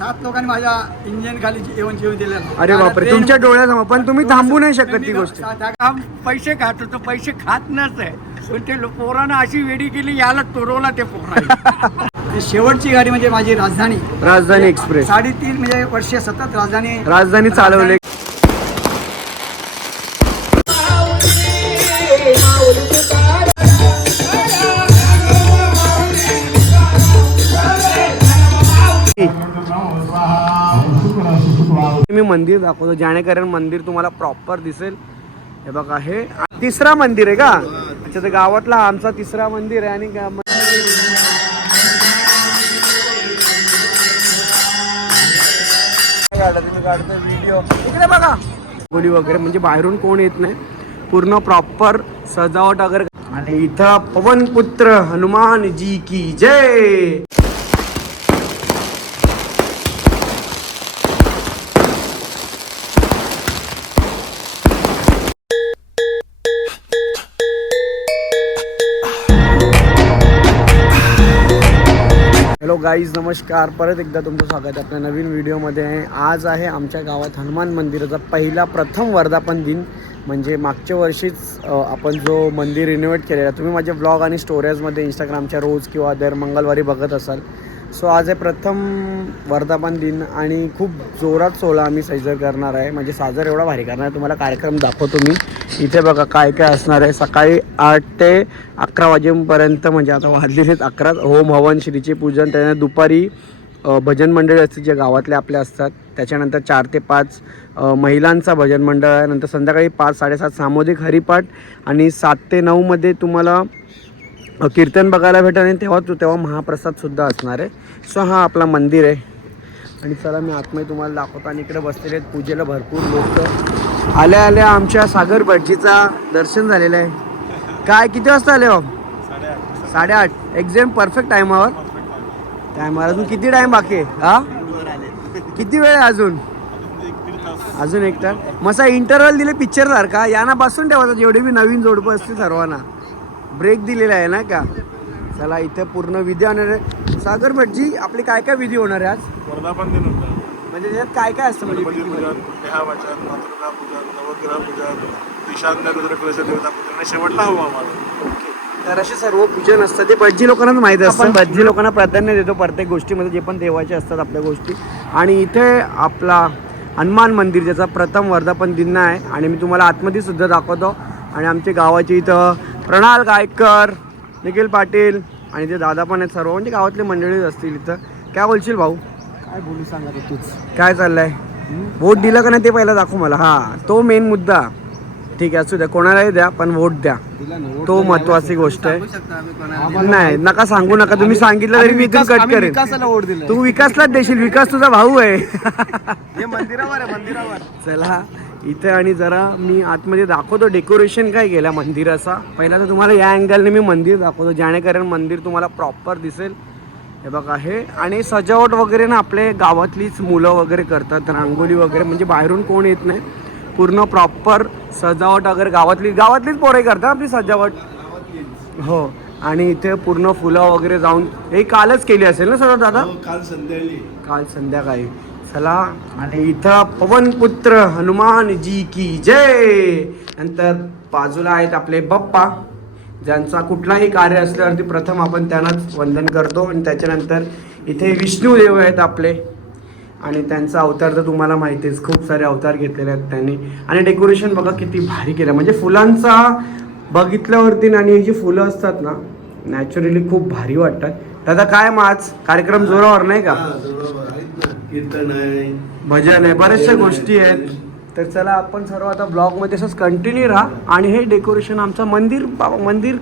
सात लोकांनी माझ्या इंजिन खाली जेवण जेवण दिलं अरे बापरे तुमच्या डोळ्यासमोर. पण तुम्ही थांबू नाही शकत ती गोष्ट. काम पैसे खात होतो पैसे खात नसे पण ते पोरानं अशी वेडी केली याला तोरवला ते पोरा शेवटची गाडी म्हणजे माझी राजधानी. राजधानी एक्सप्रेस. साडेतीन म्हणजे वर्ष सतत राजधानी राजधानी चालवले. मंदिर दाखवतो जेणेकरून मंदिर तुम्हाला प्रॉपर दिसेल. हे बघा हे तिसरा मंदिर आहे का? अच्छा ते गावातला आमचा तिसरा मंदिर आहे आणि व्हिडिओ इकडे बघा. वगैरे म्हणजे बाहेरून कोण येत नाही. पूर्ण प्रॉपर सजावट वगैरे. आणि इथं पवन पुत्र हनुमान जी की जय! गाईज नमस्कार. परत एकदा तुमचं स्वागत आहे आपल्या नवीन व्हिडिओमध्ये. आज आहे आमच्या गावात हनुमान मंदिराचा पहिला प्रथम वर्धापन दिन. म्हणजे मागच्या वर्षीच आपण जो मंदिर रिनोव्हेट केलेला तुम्ही माझे ब्लॉग आणि स्टोरेजमध्ये इंस्टाग्रामच्या रोज किंवा दर मंगळवारी बघत असाल. सो आज आहे प्रथम वर्धापन दिन आणि खूप जोरात सोहळा आम्ही साजर करणार आहे. म्हणजे साजर एवढा भारी करणार आहे. तुम्हाला कार्यक्रम दाखवतो मी. इथे बघा काय काय असणार आहे. सकाळी आठ ते अकरा वाजेपर्यंत म्हणजे आता वाजलेलेच अकरा होम हवन श्रीचे पूजन त्यानंतर दुपारी भजन मंडळी असते जे गावातले आपले असतात. त्याच्यानंतर चार ते पाच महिलांचा भजन मंडळ आहे. नंतर संध्याकाळी पाच साडेसात सामोदिक हरिपाठ आणि सात ते नऊमध्ये तुम्हाला कीर्तन बघायला भेटेल आणि तेव्हा तेव्हा महाप्रसादसुद्धा असणार आहे. सो हा आपला मंदिर आहे. आणि चला मी आतमध्ये तुम्हाला दाखवतो आणि इकडे बसलेले आहेत पूजेला भरपूर लोक. आल्या आल्या आमच्या सागर भटजीचा दर्शन झालेलं आहे. काय किती वाजता आले हो? साडेआठ. एक्झॅम परफेक्ट टायमावर टायमावर अजून किती टाइम बाकी आहे? हा? किती वेळ आहे अजून? अजून एक तर मसा इंटरव्हल दिले पिक्चर सारखा. यांना बसून ठेवायचा जेवढी बी नवीन जोडपं असते सर्वांना. ब्रेक दिलेला आहे ना का? चला इथे पूर्ण विधी होणार आहे सागर भटजी आपली काय काय विधी होणार आहे आज? वर्धापन दिन होतं म्हणजे त्याच्यात काय काय असतं म्हणजे गणपती विधीमध्ये? पूजन देहावाचन मातृका पूजन नवग्रह पूजन ईशान्य रुद्र कलश देवता पूजन आणि शेवटला हवा आम्हाला. तर असे सर्व पूजन असतं. ते भटजी लोकांनाच माहिती असतं. भटजी लोकांना प्राधान्य देतो प्रत्येक गोष्टीमध्ये. जे पण देवाचे असतात आपल्या गोष्टी. आणि इथे आपला हनुमान मंदिर ज्याचा प्रथम वर्धापन दिन आहे. आणि मी तुम्हाला आतमध्ये सुद्धा दाखवतो. आणि आमच्या गावाचे इथं प्रणाल गायकर निखिल पाटील आणि ते दादा पण आहेत सर्व म्हणजे गावातले मंडळीच असतील इथं. काय बोलशील भाऊ? काय बोलू सांगा ते तूच. काय चाललंय? वोट दिलं का नाही ते पहिला दाखव मला. हा तो मेन मुद्दा. ठीक आहे असू द्या कोणालाही द्या पण वोट द्या. तो महत्वाची गोष्ट आहे. नाही नका सांगू नका. तुम्ही सांगितलं तरी मी इथून कट करेन. विकासाला वोट दिलं तू विकासलाच देशील विकास तुझा भाऊ आहे. मंदिरावर आहे मंदिरावर. चला. इथे आणि जरा मी आतमध्ये दाखवतो. डेकोरेशन काय केलं मंदिराचा? पहिला तर तुम्हाला या अँगलने मी मंदिर दाखवतो. ज्याणेकरून मंदिर तुम्हाला प्रॉपर दिसेल. हे बघा हे आणि सजावट वगैरे ना आपले गावातलीच मुलं वगैरे करतात. रांगोळी वगैरे म्हणजे बाहेरून कोण येत नाही. पूर्ण प्रॉपर सजावट वगैरे गावातली गावातलीच पोरे करतात आपली सजावट. हो. आणि इथे पूर्ण फुलं वगैरे जाऊन हे कालच केली असेल ना सर दादा? काल संध्याकाळी. काल संध्याकाळी. चला आणि इथं पवन पुत्र की जय. नंतर बाजूला आहेत आपले बप्पा. ज्यांचा कुठलाही कार्य असल्यावरती प्रथम आपण त्यांनाच वंदन करतो आणि त्याच्यानंतर इथे विष्णुदेव आहेत आपले. आणि त्यांचा अवतार तर तुम्हाला माहितीच खूप सारे अवतार घेतलेले आहेत त्यांनी. आणि डेकोरेशन बघा किती भारी केलं. म्हणजे फुलांचा बघितल्यावरती आणि जी फुलं असतात ना नॅचरली खूप भारी वाटतात. दादा काय मग आज? कार्यक्रम जोरावर नाही का? कीर्तन आहे भजन आहे बऱ्याचशा गोष्टी आहेत. तर चला आपण सर्व आता ब्लॉगमध्ये असंच कंटिन्यू राहा. आणि हे डेकोरेशन आमचं मंदिर बाबा मंदिर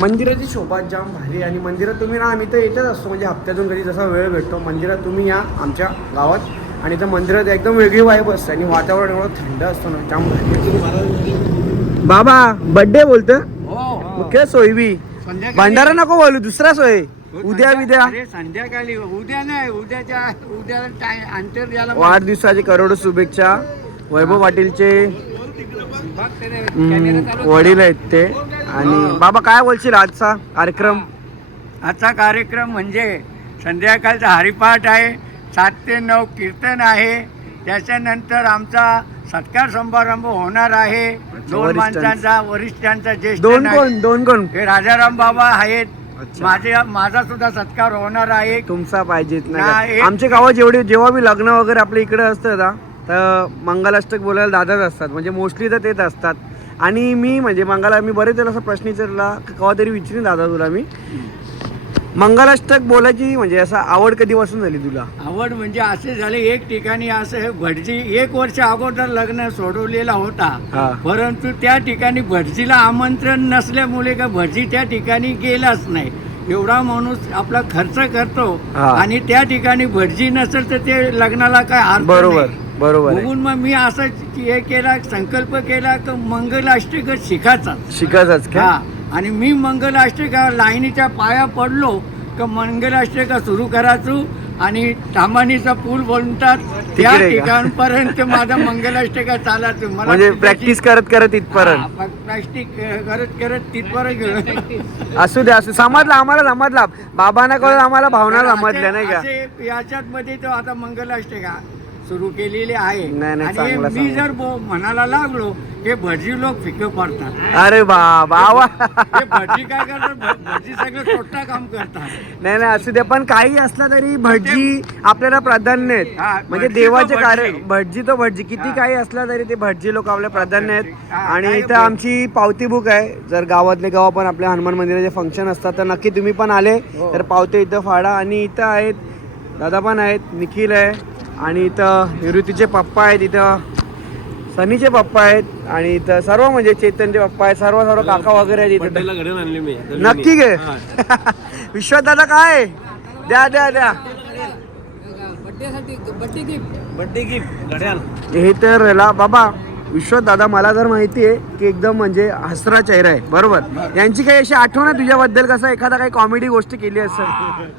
मंदिराची शोभा जाम भारी आहे. आणि मंदिरात तुम्ही ना आम्ही तर येतच असतो. म्हणजे हप्त्यातून कधी जसा वेळ भेटतो. मंदिरात तुम्ही या आमच्या गावात. आणि त्या मंदिरात एकदम वेगळी वाईब असते. आणि वातावरण एवढं थंड असतं ना. जाम भारी. बाबा बड्डे बोलतं हो मुख्य सोयबी. भंडारा नको बोलू. दुसरा सोय. उद्या विद्या. अरे संध्याकाळी उद्या नाही उद्याच्या उद्या अंतर द्यायला वाढदिवसाचे करोडो शुभेच्छा. वैभव पाटीलचे. वडील आहेत ते. आणि बाबा काय बोलशील आजचा कार्यक्रम? आजचा कार्यक्रम म्हणजे संध्याकाळचा हरिपाठ आहे सात ते नऊ कीर्तन आहे. त्याच्यानंतर आमचा सत्कार समारंभ होणार आहे. दोन. माणसांचा वरिष्ठांचा ज्येष्ठ दोन कोण? दोन कोण? हे राजाराम बाबा आहेत. माझे माझा सुद्धा सत्कार होणार आहे. तुमचा पाहिजेत नाही, नाही एक- आमच्या गावात जेवढे जेव्हा बी लग्न वगैरे आपल्या इकडे असतं ना तर मंगलाष्टक बोलायला दादाच असतात. म्हणजे मोस्टली तर तेच असतात. आणि मी म्हणजे मंगला मी बरेच वेळा असा प्रश्न विचारला केव्हा तरी विचारीन दादा तुला मी. मंगलाष्टक बोलायची म्हणजे असा आवड कधीपासून झाली तुला आवड म्हणजे असे झाले एक ठिकाणी असं हे भटजी एक वर्ष अगोदर लग्न सोडवलेला. होता परंतु त्या ठिकाणी भटजीला आमंत्रण नसल्यामुळे का भटजी त्या ठिकाणी गेलाच नाही एवढा माणूस आपला खर्च करतो. आणि त्या ठिकाणी भटजी नसेल तर ते लग्नाला काय बरोबर. बरोबर. बघून मग मी असं हे केला संकल्प केला की मंगलाष्टक शिकायचा शिकायचंच का आणि मी मंगलाष्टका लाईनीच्या पाया पडलो का मंगलाष्टका सुरू करायचो. आणि तामानीचा पूल बोलतात त्या? ठिकाणपर्यंत माझा मंगलाष्टका चालायचो. मला म्हणजे प्रॅक्टिस करत करत इथपर्यंत? प्रॅक्टिस करत करत तिथपर्यंत गेलो. असू दे असू समजला आम्हाला समजला. बाबांना कळलं आम्हाला भावना समजल्या नाही का? याच्यात मध्ये तो आता मंगलाष्टका. सुरू केलेली आहे. नाही, नाही, आणि चांगलं, मी. जर बो- म्हणायला लागलो हे भटजी लोक फिकं पडतात. अरे बाबा आवा हे भटजी काय करतात? भ- भटजी सगळं छोटा काम करतात. नाही नाही असू दे पण काही असला तरी भटजी आपल्याला प्राधान्य आहेत. म्हणजे भटजी देवाचे कार्य भटजी. तो भटजी किती काही असला तरी ते भटजी लोक आपल्या प्राधान्य आहेत. हा, आणि इथं बोल. आमची पावती बुक आहे. जर गावातले गाव पण आपल्या हनुमान मंदिराचे फंक्शन असतात तर नक्की तुम्ही पण आले. हो. तर पावते इथं फाडा. आणि इथं आहेत दादा पण आहेत निखिल आहे. आणि इथं निवृत्तीचे पप्पा आहेत इथं सनीचे पप्पा आहेत आणि इथं सर्व म्हणजे चेतनचे पप्पा आहेत सर्व सर्व काका वगैरे आहेत इथं. घडून आणली मी नक्की गे विश्वास दादा काय? द्या द्या द्या. Birthday gift. हे तर ला बाबा विश्वास दादा मला तर माहिती आहे की एकदम म्हणजे हसरा चेहरा आहे बरोबर? यांची काही अशी आठवण आहे तुझ्याबद्दल? कसं एखादा काही कॉमेडी गोष्ट केली असेल?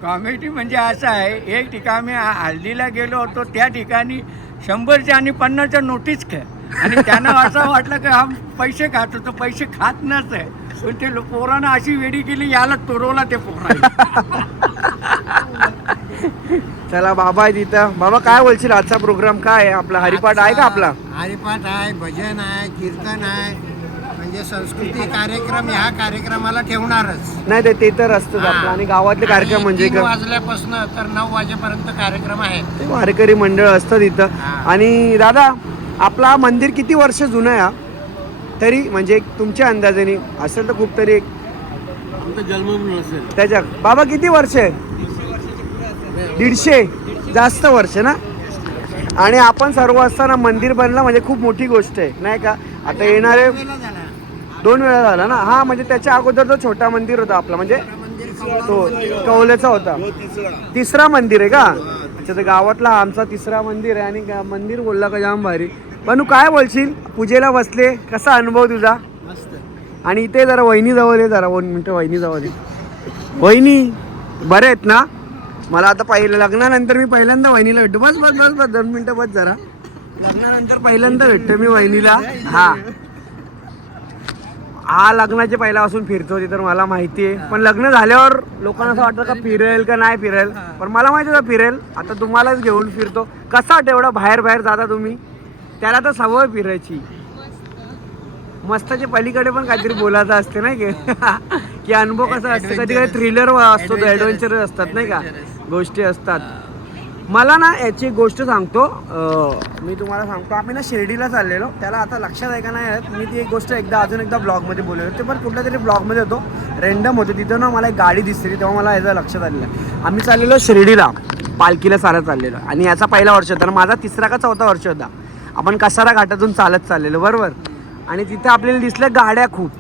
कॉमेडी म्हणजे असं आहे एक ठिकाणी हल्दीला गेलो होतो त्या ठिकाणी शंभरच्या आणि पन्नासच्या नोटीस खे आणि त्यांना असं वाटलं की हा पैसे खातो तो पैसे खात नसे. पण ते पोरानं अशी वेडी केली याला तोरवला ते पोराने चला बाबा आहे तिथं. बाबा काय बोलशील? आजचा प्रोग्राम काय आहे? आपला हरिपाठ आहे का आपला? हरिपाठ आहे भजन आहे कीर्तन आहे. म्हणजे संस्कृती कार्यक्रम ह्या कार्यक्रमाला ठेवणारच. नाही ते ते तर असतंच आपलं. आणि गावातले कार्यक्रम म्हणजे का- वाजल्यापासून तर नऊ वाजेपर्यंत कार्यक्रम आहे. ते वारकरी मंडळ असतं तिथं. हा. आणि दादा आपला मंदिर किती वर्ष जुनं आहे हा? तरी म्हणजे एक तुमच्या अंदाजाने असेल तर खूप तरी एक आमचा जन्म नसेल त्याच्या बाबा किती वर्ष आहे? दीडशे. जास्त वर्ष ना? आणि आपण सर्व असताना मंदिर बनलं म्हणजे खूप मोठी गोष्ट आहे नाही का? आता येणारे दोन वेळा झाला ना? हा म्हणजे त्याच्या अगोदर जो छोटा मंदिर होता आपला म्हणजे तो कौलेचा होता. तिसरा मंदिर आहे का? अच्छा तर गावातला आमचा तिसरा मंदिर आहे आणि मंदिर बोलला का जाम भारी. पण काय बोलशील? पूजेला बसले. कसा अनुभव तुझा? आणि इथे जरा वहिनी जवळ आहे जरा दोन मिनटं वहिनी जवळ आहे वहिनी बरे आहेत ना? मला आता पहिलं लग्नानंतर मी पहिल्यांदा वहिनीला भेटतो. बस बस बस बस दोन मिनटं बस जरा. लग्नानंतर पहिल्यांदा भेटतो मी वहिनीला. हा. हा लग्नाच्या पहिल्यापासून फिरतो ती तर मला माहिती आहे. पण लग्न झाल्यावर लोकांना असं वाटतं का फिरेल का नाही फिरेल? पण मला माहिती होतं फिरेल. आता तुम्हालाच घेऊन फिरतो. कसा वाटतं एवढं बाहेर बाहेर जाता तुम्ही? त्याला तर सवय फिरायची. मस्ताच्या पलीकडे पण काहीतरी बोलायचं असते नाही की? की अनुभव कसा असतो? कधी कधी थ्रिलर असतो ॲडव्हेंचर असतात नाही का? गोष्टी असतात. मला ना याची गोष्ट सांगतो. मी तुम्हाला सांगतो. आम्ही ना शिर्डीला चाललेलो. त्याला आता लक्षात आहे का नाही मी ती एक गोष्ट एकदा अजून एकदा ब्लॉगमध्ये बोललेलो ते पण कुठल्या तरी ब्लॉगमध्ये होतो. रेंडम होतो. तिथं ना मला एक गाडी दिसली. तेव्हा मला याचं लक्षात आलेलं आम्ही चाललेलो शिर्डीला. पालखीला चालत चाललेलो. आणि याचा पहिला वर्ष होता. आणि माझा तिसरा का चौथा वर्ष होता. आपण कसारा घाटातून चालत चाललेलो. बरोबर? आणि तिथे आपल्याला दिसल्या गाड्या खूप.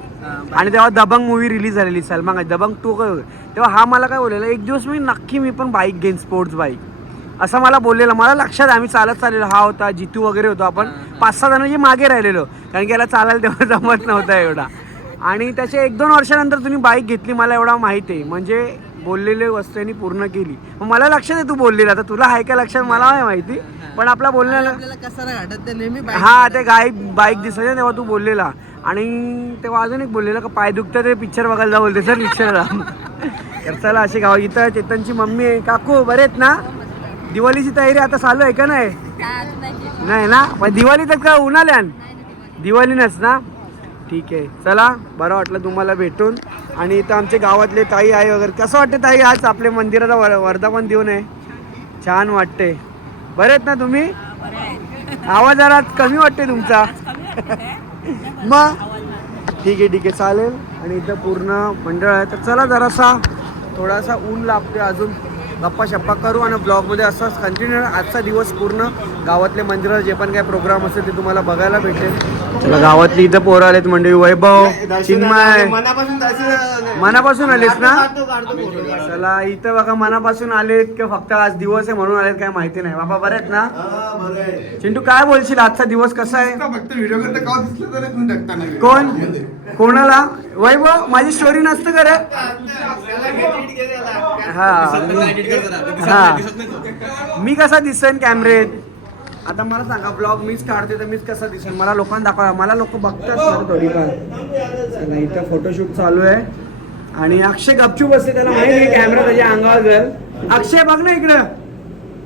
आणि तेव्हा दबंग मूवी रिलीज झालेली सलमान खान. दबंग टू काय तेव्हा हा मला काय बोललेला एक दिवस मी नक्की मी पण बाईक घेईन स्पोर्ट्स बाईक असं मला बोललेलं मला लक्षात आहे, आम्ही चालत चाललेलो हा होता जितू वगैरे होतो आपण पाच सहा जणांची मागे राहिलेलो. कारण की याला चालायला तेव्हा जमत नव्हता एवढा. आणि त्याच्या एक दोन वर्षानंतर तुम्ही बाईक घेतली मला एवढा माहिती आहे. म्हणजे बोललेले वस्तू यांनी पूर्ण केली. मग मला लक्षात आहे तू बोललेला आता तुला आहे का लक्षात मला नाही माहिती. पण आपला बोलण्याला हा ते गाय बाईक दिसायचं तेव्हा तू बोललेला. आणि तेव्हा अजून एक बोललेलं का पाय दुखतं ते पिक्चर बघायला जा बोलते. सर पिक्चरला तर चला अशी गाव इथं चेतनची मम्मी आहे. काकू बरे आहेत ना? दिवाळीची तयारी आता चालू आहे का नाही? नाही ना? पण दिवाळीतच का उन्हाल्यान दिवाळीनच ना? ठीक आहे. चला बरं वाटलं तुम्हाला भेटून. आणि इथं आमचे गावातले ताई आहे वगैरे. कसं वाटतं ताई आज आपल्या मंदिराला वर वर्धापन देऊन आहे? छान वाटते बरे आहेत ना तुम्ही? आवाज जरा कमी वाटते तुमचा. मग ठीक आहे ठीक आहे चालेल. आणि इथं पूर्ण मंडळ आहे. तर चला जरासा थोडासा ऊन लागते अजून. गप्पा शप्पा करू आणि ब्लॉगमध्ये असंच कंटिन्यू आजचा दिवस पूर्ण गावातले मंदिरात जे पण काय प्रोग्राम असेल ते तुम्हाला बघायला भेटेल. चला गावातली इथं पोरं आलेत मंडळी. वैभव चिन्मय. मनापासून आलेस ना? चला इथं बघा मनापासून आलेत की फक्त आज दिवस आहे म्हणून आलेत काय माहिती नाही. बाबा बरे आहेत ना? चिंटू काय बोलशील? आजचा दिवस कसा आहे? फक्त व्हिडिओ करता? का दिसलं तर तुम्ही टाकता नाही? कोण? कोणाला? वैभव माझी स्टोरी नसतं करत हा हा. मी कसा दिसेन कॅमेरेत आता मला सांगा ब्लॉग मीच काढते तर मीच कसं दिसेल? मला लोकांना दाखवा. मला लोक बघतात ना थोडीफार. चला इथं फोटोशूट चालू आहे. आणि अक्षय गपचूप असते त्याला माहिती कॅमेरा त्याच्या अंगावर जाईल अक्षय बघ ना इकडं काय होमाची माहिती घे नुसतं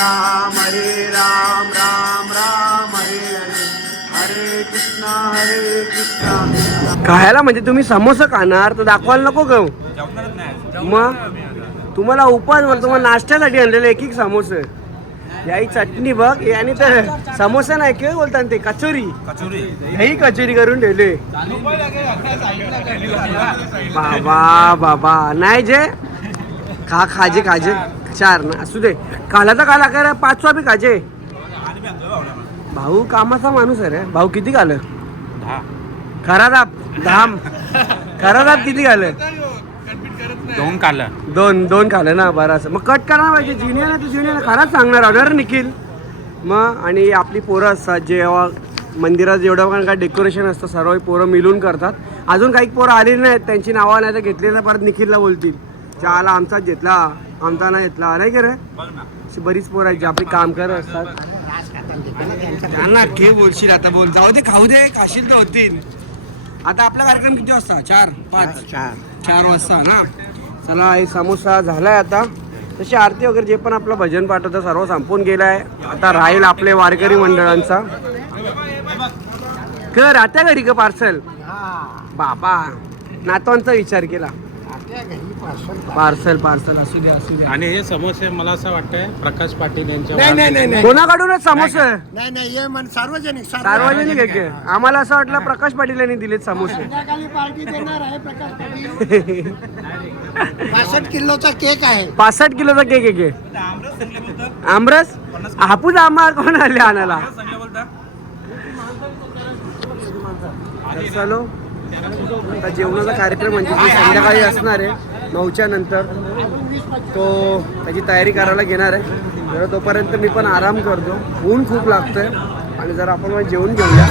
राम हरे राम राम राम हरे हरे. हरे कृष्णा हरे कृष्णा. खायला म्हणजे तुम्ही समोसा खाणार तर दाखवायला नको गं. मग? तुम्हाला उपास बोल तुम्हाला नाश्त्यासाठी आणलेले एक एक समोसे. याही चटणी बघ आणि तर समोसा नाही काय बोलतात ते कचोरी. ही कचोरी करून ठेवले. बाबा बाबा. नाही जे? खा खाजे खाजे. चार ना असू दे. कालाचा काला कर पाचवा बी खाजे. भाऊ कामाचा माणूस आहे रे. भाऊ किती खाल? खरा दाब धाम खरा दाब किती खाल? दोन काल दोन दोन खाल्लं ना बरं असं. मग कट करा पाहिजे ज्युनियर ना तू ज्युनियर खराच सांगणार होणार निखिल. मग आणि आपली पोरं असतात जेव्हा मंदिरात जेवढं पण काय डेकोरेशन असतं सर्व पोरं मिळून करतात. अजून काही पोरं आलेली नाहीत त्यांची नावं नाही तर घेतली तर परत निखिलला बोलतील. चहाला आमचाच घेतला आमचा नाही घेतला. नाही की रे? अशी बरीच पोरं आहेत जे आपली काम करत असतात. त्यांना घे बोलशील आता बोल. जाऊ दे खाऊ दे खाशील तर होतील. आता आपला कार्यक्रम किती वाजता? चार पाच? चार चार. वाजता ना? चला हे समोसा झालाय आता. तशी आरती वगैरे जे पण आपलं भजन पाठ होतं सर्व संपून गेलाय. आता राहील आपले वारकरी मंडळांचा. कर आता घरी का पार्सल. बाबा नातवांचा विचार केला. पार्सल. पार्सल असू द्या असू द्या. आणि हे समोसे मला असं वाटतंय प्रकाश पाटील यांच्या नाही नाही नाही नाही कोणाकडूनच समोसे? नाही नाही ये मन सार्वजनिक सार्वजनिक. आहे की? आम्हाला असं वाटलं प्रकाश पाटील यांनी दिलेत समोसे. संध्याकाळी पार्टी देणार आहे प्रकाश पाटील. पासष्ट किलोचा केक आहे. पासष्ट किलोचा केक आहे के? आमरस हापूस आंबा कोण आले आणायला? तर चलो. आता जेवणाचा कार्यक्रम म्हणजे जो संध्याकाळी असणार आहे नऊच्या नंतर तो त्याची तयारी करायला घेणार आहे जरा तोपर्यंत मी पण आराम करतो ऊन खूप लागतंय आणि जरा आपण मग जेवून घेऊया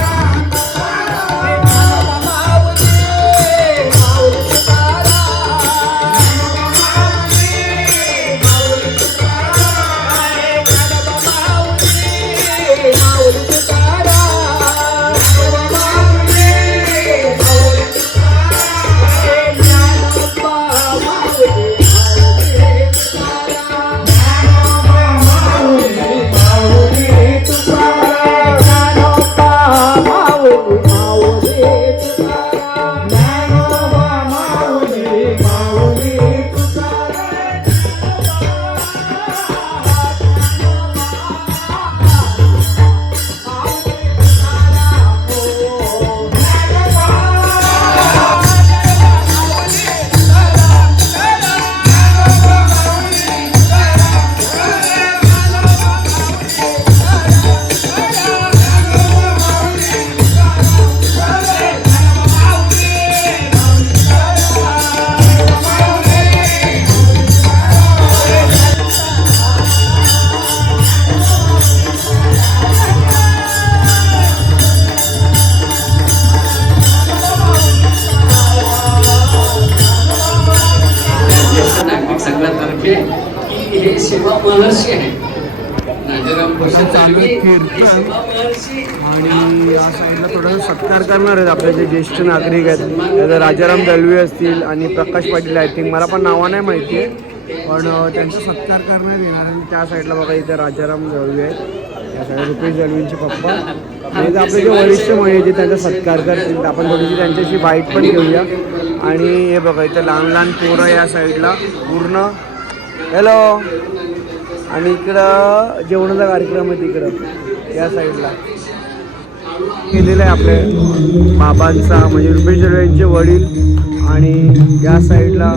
हे सेवा महर्षी आहे आणि या साईडला थोडंसं सत्कार करणार आहेत आपले जे ज्येष्ठ नागरिक आहेत. त्याचं राजाराम दळवी असतील आणि प्रकाश पाटील आय थिंक मला पण नावं नाही माहिती आहे. पण त्यांचा सत्कार करण्यात येणार आणि त्या साईडला बघा इथे राजाराम दळवी आहेत. त्या साईड रुपेश दळवींचे पप्पा. आणि आपले जे वरिष्ठ म्हणजे जे त्यांचा सत्कार करतील आपण थोडीशी त्यांच्याशी बाईट पण घेऊया. आणि हे बघा इथे लहान लहान पोरं या साईडला. पूर्ण हॅलो आणि इकडं जेवणाचा कार्यक्रम आहे तिकडं या साईडला. केलेलं आहे आपल्या बाबांचा म्हणजे रुपेश यांचे वडील आणि या साईडला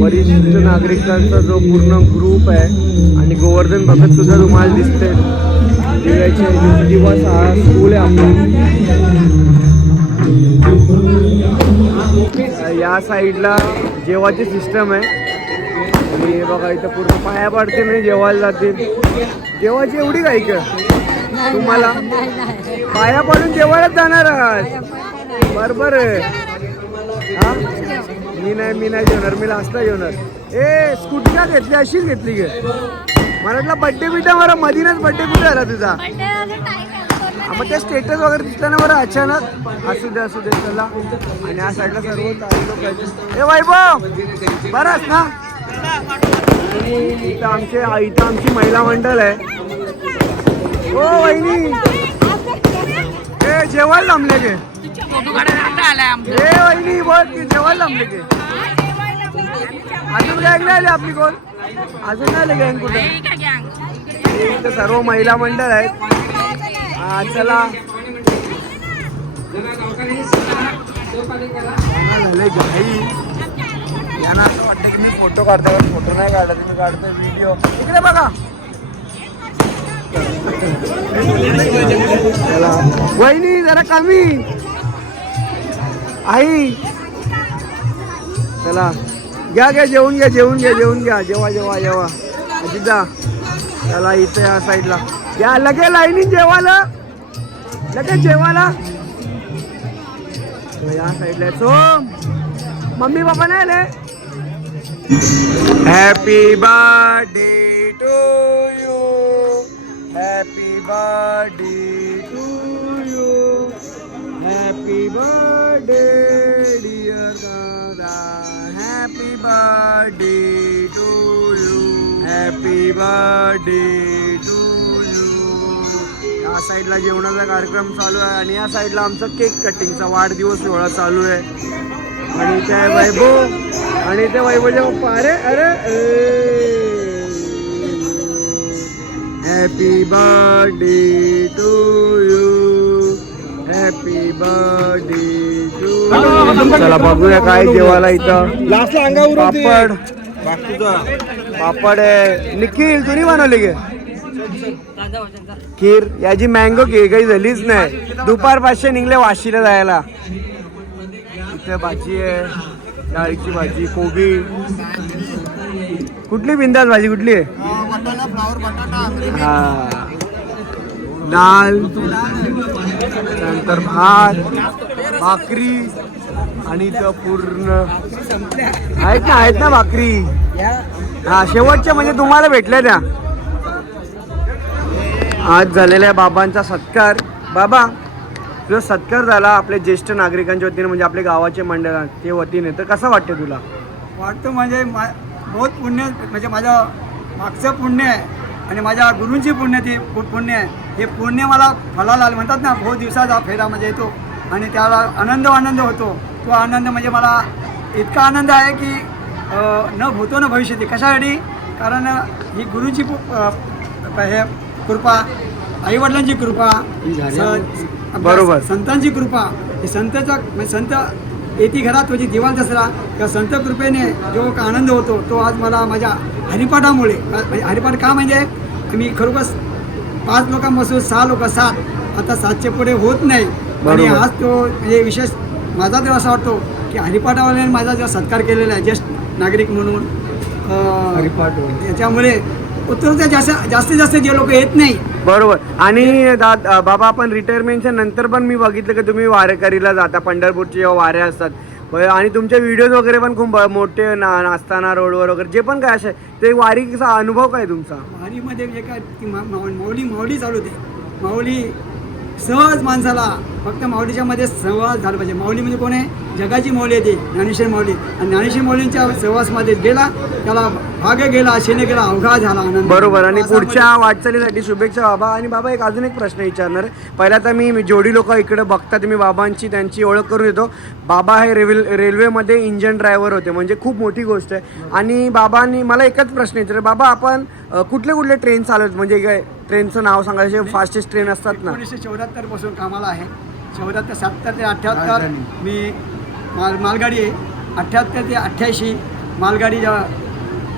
वरिष्ठ नागरिकांचा जो पूर्ण ग्रुप आहे आणि गोवर्धन भगत सुद्धा तुम्हाला दिसते दिव्याचे दिवस हा स्कूल आहे आपला. या साईडला जेवाची सिस्टम आहे. आणि हे बघा इथं पूर्ण पाया पडते नाही जेवायला जातील. जेवायची एवढी काय का? तुम्हाला? पाया पडून जेवायलाच जाणार आहात बरोबर हा? मी नाही मी नाही जेवणार मी लास्टला जेवणार. ए स्कूटी का घेतली अशीच घेतली गे. मला बड्डे बिड्डे मला मधीनच बड्डे कुठे झाला तुझा? हा, मग ते स्टेटस वगैरे दिसलं ना बरं अचानक? असू दे असू दे चला. आणि या साईडला सर्व चालू ए वैभव! बरंच ना? इथं आमचे इथं आमची महिला मंडळ आहे. हो वहिनी. ए जेवण जमले गे ए वहिनी बोल की जेवायला जमले गे अजून गँग नाही आली आपली कोण? अजून नाही आले गँग कुठे? इथं सर्व महिला मंडळ आहेत. चला. झाले घाई यांना असं वाटतं की मी फोटो काढतो पण फोटो नाही काढत मी काढतो व्हिडिओ इकडे बघा. वहिनी जरा कमी. आई. चला. घ्या घ्या जेवून घ्या जेवून घ्या जेवून घ्या. जेवा जेवा जेवा. अजिता चला इथे या साईडला. या लगे लाईनी जेवायला. लगे जेवायला. या साईडला. सोम. मम्मी पप्पा नाही आले? Happy birthday to you happy birthday to you happy birthday dear दादा happy birthday to you happy birthday to you या साईडला जेवणाचा कार्यक्रम चालू आहे आणि या साईडला आमचा केक कटिंगचा वाढदिवस सोहळा चालू आहे. आणि ते आहे वैभव. आणि ते वैभवचे पप्पा. अरे अरे happy birthday to you happy birthday to चला बघूया काय जेवायला इथं. पापड. पापड आहे. निखिल तुम्ही बनवले गे? खीर. याची मँगो खीर काही झालीच नाही. दुपार पाचशे निघले वाशीला जायला. इथे भाजी आहे डाळीची भाजी कोबी. कुठली बिंदास भाजी कुठली? आहे हा. डाळ नंतर भात भाकरी आणि इथं पूर्ण. आहेत ना आहेत ना भाकरी? हा शेवटच्या म्हणजे तुम्हाला भेटल्या त्या. आज झालेल्या बाबांचा सत्कार. बाबा तुझा सत्कार झाला आपल्या ज्येष्ठ नागरिकांच्या वतीने म्हणजे आपल्या गावाचे मंडळ ते वतीने तर कसं वाटतं तुला? वाटतं म्हणजे मा बहुत पुण्य म्हणजे माझं मागचं पुण्य आहे आणि माझ्या गुरूंची पुण्य ती पुण्य आहे. हे पुण्य मला फलाला आलं. म्हणतात ना बहुत दिवसाचा फेरा म्हणजे येतो आणि त्याला आनंद आनंद होतो. तो आनंद म्हणजे मला इतका आनंद आहे की न भूतो न भविष्यती. कशासाठी? कारण ही गुरुची हे कृपा आईवडिलांची कृपा बरोबर. संतांची कृपा हे संतांचा म्हणजे संत येती घरात म्हणजे दिवाण दसरा त्या संत कृपेने जो का आनंद होतो तो आज मला माझ्या हरिपाठामुळे म्हणजे हरिपाठ का म्हणजे मी खरोखर पाच लोकांपासून सहा लोक सात आता सातचे पुढे होत नाही आणि. आज तो म्हणजे विशेष माझा तर असा वाटतो की हरिपाठावाल्याने माझा जो सत्कार केलेला आहे ज्येष्ठ नागरिक म्हणून हरिपाठ. त्याच्यामुळे उत्तर जास्त जास्तीत जास्त जे लोक येत नाही बरोबर. आणि दा- बाबा आपण रिटायरमेंटच्या नंतर पण मी बघितलं की तुम्ही वारेकरीला जाता पंढरपूरचे जेव्हा वाऱ्या असतात. आणि तुमचे व्हिडिओज वगैरे पण खूप मोठे ना नाचताना रोडवर वगैरे जे पण काय असे ते वारीचा अनुभव काय तुमचा? वारीमध्ये जे काय माऊली माऊली चालू होते. माऊली सहज माणसाला फक्त माऊलीच्या मध्ये सहवास झाला पाहिजे. माऊली म्हणजे कोण आहे? जगाची माऊली आहे ती ज्ञानेश्वर माऊली. आणि ज्ञानेश्वर माऊलींच्या सहवासमध्ये गेला त्याला भाग्य गेला शेने गेला अवघा झाला आनंद. बरोबर. आणि पुढच्या वाटचालीसाठी शुभेच्छा बाबा. आणि बाबा एक अजून एक प्रश्न विचारणार. आहे पहिला तर मी जोडी लोक इकडे बघतात मी बाबांची त्यांची ओळख करून देतो. बाबा हे रेल्वे रेल्वेमध्ये इंजन ड्रायव्हर होते. म्हणजे खूप मोठी गोष्ट आहे. आणि बाबांनी मला एकच प्रश्न विचार बाबा आपण कुठले कुठले ट्रेन चालवत? म्हणजे काय ट्रेनचं नाव सांगायचे फास्टेस्ट ट्रेन असतात ना. एकोणीसशे चौऱ्याहत्तरपासून कामाला आहे. चौऱ्याहत्तर सत्तर ते अठ्ठ्याहत्तर मी माल मालगाडी आहे. अठ्ठ्याहत्तर ते अठ्ठ्याऐंशी मालगाडी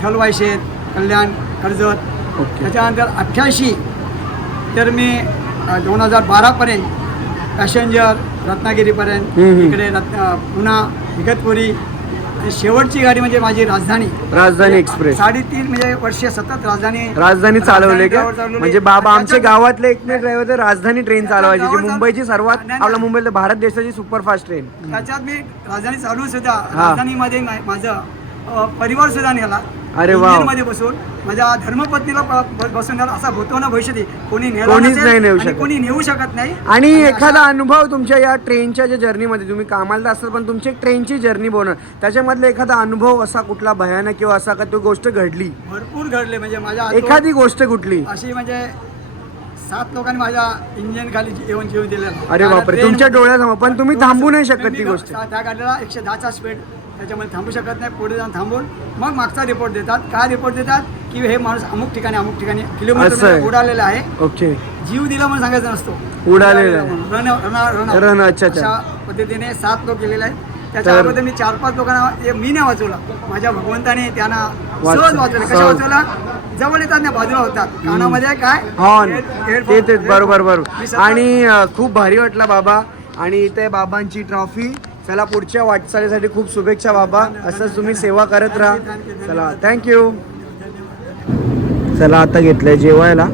ठलवायशेत कल्याण कर्जत. त्याच्यानंतर अठ्ठ्याऐंशी तर मी दोन हजार बारापर्यंत पॅसेंजर रत्नागिरीपर्यंत. इकडे रत्न पुन्हा इगतपुरी आणि शेवटची गाडी म्हणजे माझी राजधानी राजधानी एक्सप्रेस साडेतीन म्हणजे वर्ष सतत राजधानी राजधानी चालवले का चालवले. म्हणजे बाबा आमचे त्याच्यात- गावातले एकमेव ड्रायव्हर ते राजधानी ट्रेन चालवायची जी मुंबईची सर्वात. आपल्या मुंबईतल्या भारत देशाची सुपरफास्ट ट्रेन त्याच्यात मी राजधानी चालवून सुद्धा. राजधानीमध्ये मा- माझं अ, परिवार सुद्धा नेला अरे वा. मध्ये बसून माझ्या धर्मपत्नीला ब- ब- बसून नेला असा होतो ना भविष्यात. कोणी कोणीच नाही नेऊ शकत. कोणी नेऊ शकत नाही. आणि एखादा अनुभव तुमच्या या ट्रेनच्या ज्या जर्नीमध्ये तुम्ही कामाला तर असाल पण तुमची एक ट्रेनची जर्नी बोलणार त्याच्यामधला एखादा अनुभव असा कुठला भयानक किंवा असा का तो गोष्ट घडली? भरपूर घडले. म्हणजे माझ्या एखादी गोष्ट कुठली? अशी म्हणजे सात लोकांनी माझ्या इंजिन खाली येऊन जीव दिलेला. अरे बापरे तुमच्या डोळ्यासमोर पण तुम्ही थांबू नाही शकत ती गोष्ट. त्या गाडीला एकशे दहाचा स्पीड त्याच्यामध्ये थांबू शकत नाही पुढे जाऊन थांबून मग मागचा रिपोर्ट देतात. काय रिपोर्ट देतात? की हे माणूस अमुक ठिकाणी अमुक ठिकाणी असं आहे. किलोमीटर उडालेला आहे. ओके. जीव दिला म्हणून सांगायचा नसतो. उडालेला आहे. म्हणून. रण रण रण. रण, अच्छा, अच्छा. अशा पद्धतीने सात लोक गेलेले आहेत. त्याच्या तर- अगोदर मी चार पाच लोकांना हे मी नाही वाचवला. माझ्या भगवंताने त्यांना सहज वाचवलं. कशा सहज. वाचवला जवळ येतात ना बाजूला होतात. कानामध्ये काय? हॉर्न हेड- ते हेडफोन- ते बरोबर. मी बरोबर आणि अ, खूप भारी वाटला बाबा. आणि इथे बाबांची ट्रॉफी चला पुढच्या वाटचालीसाठी खूप शुभेच्छा बाबा. असंच तुम्ही सेवा करत राहा. चला थँक्यू चला आता घेतलं आहे जेवायला.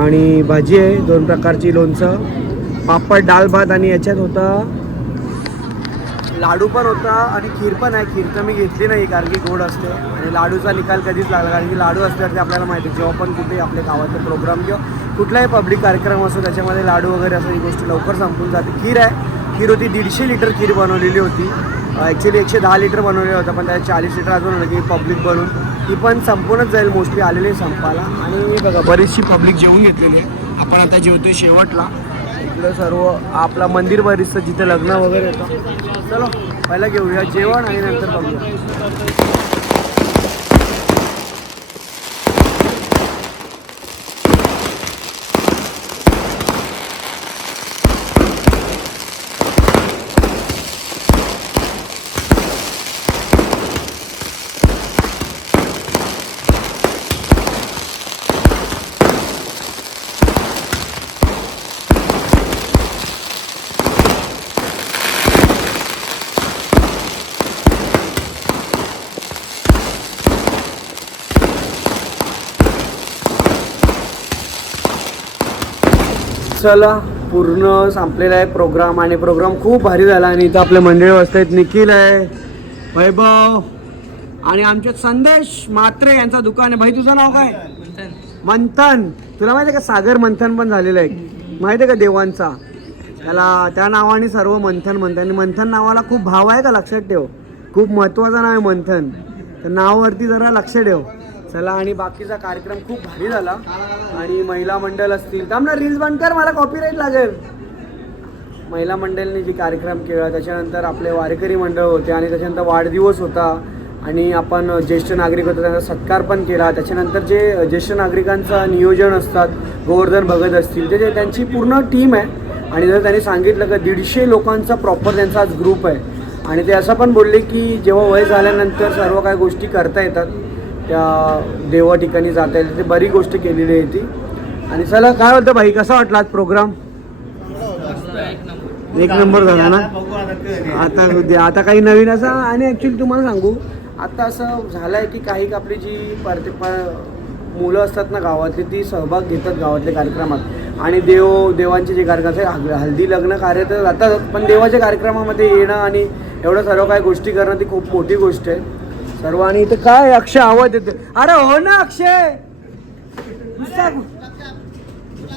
आणि भाजी आहे दोन प्रकारची लोणचं. पापड डाळ भात आणि याच्यात होता लाडू पण होता आणि खीर पण आहे. खीर तर मी घेतली नाही कारण की गोड असते. आणि लाडूचा निकाल कधीच लागला कारण की लाडू असल्यावरती आपल्याला माहिती आहे. जेव्हा पण कुठे आपल्या गावातले प्रोग्राम किंवा कुठलाही पब्लिक कार्यक्रम असो त्याच्यामध्ये लाडू वगैरे असं ही गोष्ट लवकर संपून जाते. खीर आहे खीर होती दीडशे लिटर खीर बनवलेली होती. ॲक्च्युली एकशे दहा लिटर बनवलेलं होतं पण त्याला चाळीस लिटर अजून होतं की पब्लिक बनवून ती पण संपूर्णच जाईल मोस्टली आलेली संपायला. आणि बघा बरीचशी पब्लिक जेवून घेतलेली आहे. आपण आता जेवतोय शेवटला. इकडं सर्व आपला मंदिर बरीचचं जिथे लग्न वगैरे येतं चलो पहिला घेऊया जेवण आणि नंतर बघूया. चला पूर्ण संपलेला आहे प्रोग्राम आणि प्रोग्राम खूप भारी झाला आणि इथं आपले मंडळी बसतायत निखिल आहे वैभव आणि आमचे संदेश मात्रे यांचं दुकान आहे. भाई तुझं नाव काय? मंथन. तुला माहिती आहे का सागर मंथन पण झालेलं आहे? माहिती आहे का देवांचा? त्याला त्या नावाने सर्व मंथन म्हणतात. आणि मंथन नावाला खूप भाव आहे का? लक्षात ठेव. खूप महत्त्वाचं नाव आहे मंथन. तर नावावरती जरा लक्ष ठेव. चला आणि बाकीचा कार्यक्रम खूप भारी झाला. आणि महिला मंडळ असतील. थांब ना रील्स बंद कर मला कॉपीराईट लागेल. महिला मंडळने जे कार्यक्रम केला त्याच्यानंतर आपले वारकरी मंडळ होते आणि त्याच्यानंतर वाढदिवस होता. आणि आपण ज्येष्ठ नागरिक होतो त्यांचा सत्कार पण केला. त्याच्यानंतर जे ज्येष्ठ नागरिकांचं नियोजन असतात गोवर्धन भगत असतील ते जे त्यांची पूर्ण टीम आहे. आणि जर त्यांनी सांगितलं का दीडशे लोकांचा प्रॉपर त्यांचा आज ग्रुप आहे. आणि ते असं पण बोलले की जेव्हा वय झाल्यानंतर सर्व काही गोष्टी करता येतात. त्या देवा ठिकाणी जाता येईल ते बरी गोष्ट केलेली आहे ती. आणि चला काय होतं भाई कसा वाटला आज प्रोग्राम एक नंबर झाला ना? आता उद्या आता काही नवीन असं आणि ॲक्च्युली तुम्हाला सांगू आता असं झालं आहे की काही आपली जी पार्टी मुलं असतात ना गावातली ती सहभाग घेतात गावातल्या कार्यक्रमात. आणि देव देवांचे जे कार्यक्रम आहेत हल- हल्दी लग्न कार्य तर जातात पण देवाच्या कार्यक्रमामध्ये येणं आणि एवढं सर्व काही गोष्टी करणं ती खूप मोठी गोष्ट आहे. सर्व आणि इथे काय अक्षय आवाज येते अरे हो ना अक्षय!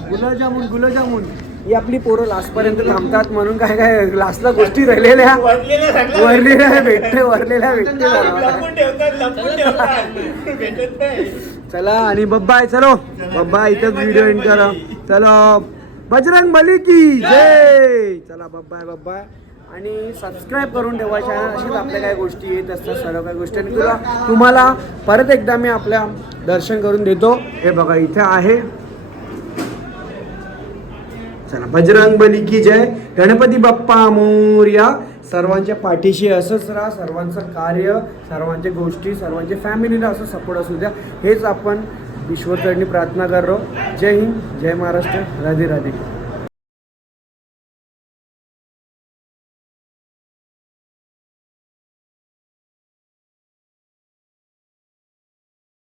गुलाबजामुन गुलाबजामुन. ही आपली पोरं लास्टपर्यंत थांबतात म्हणून काय काय लास्टला गोष्टी राहिलेल्या वरलेल्या भेटते वरलेल्या भेटते चला आणि बब्बाय चलो. बब्बा इथंच व्हिडिओ एंड करा. चलो. बजरंग बली की जय! चला बब्बाय बब्बाय. आणि सबस्क्राईब करून ठेवा चॅनल अशीच आपल्या काही गोष्टी येत असतात सर्व काही गोष्टी. आणि तुला तुम्हाला परत एकदा मी आपल्या दर्शन करून देतो. हे बघा इथे आहे. चला बजरंग बली की जय. गणपती बाप्पा मोर्या सर्वांच्या पाठीशी असंच राहा. सर्वांचं कार्य सर्वांच्या गोष्टी सर्वांच्या फॅमिलीला असं सपोर्ट असू द्या. हेच आपण ईश्वरचरणी प्रार्थना करतो. जय हिंद जय महाराष्ट्र. राधे राधे.